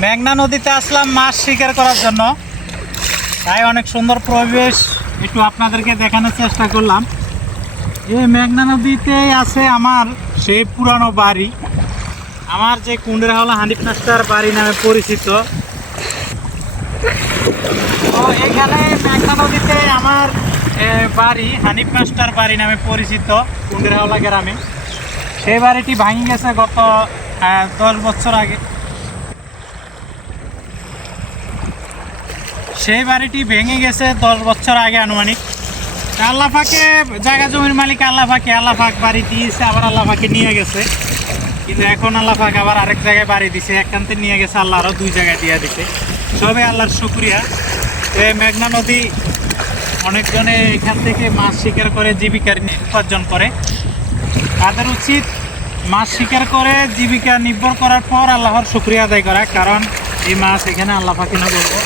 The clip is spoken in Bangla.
মেঘনা নদীতে আসলাম মাছ শিকার করার জন্য, তাই অনেক সুন্দর পরিবেশ একটু আপনাদেরকে দেখানোর চেষ্টা করলাম। এই মেঘনা নদীতেই আছে আমার সেই পুরানো বাড়ি, আমার যে কুন্ডেরহাওলা হানিফ মাস্টার বাড়ি নামে পরিচিত। তো এখানে মেঘনা নদীতে আমার বাড়ি হানিফ মাস্টার বাড়ি নামে পরিচিত কুন্ডেরহাওলা গ্রামে। সেই বাড়িটি ভাঙে গেছে গত 10 বছর আগে। সেই বাড়িটি ভেঙে গেছে 10 বছর আগে আনুমানিক। আল্লাহ পাকে জায়গা জমির মালিক আল্লাহ পাক বাড়ি দিয়েছে, আবার আল্লাহ পাকে নিয়ে গেছে। কিন্তু এখন আল্লাহ পাক আবার আরেক জায়গায় বাড়ি দিছে, একান্তে নিয়ে গেছে আল্লাহ, আরও 2 জায়গায় দিয়ে দিছে। সবে আল্লাহর শুকরিয়া। এই মেঘনা নদী অনেকজনে এখান থেকে মাছ শিকার করে জীবিকার উপার্জন করে। তাদের উচিত মাছ শিকার করে জীবিকা নির্ভর করার পর আল্লাহর শুকরিয়া আদায় করা, কারণ এই মাছ এখানে আল্লাহ পাকে না বলবো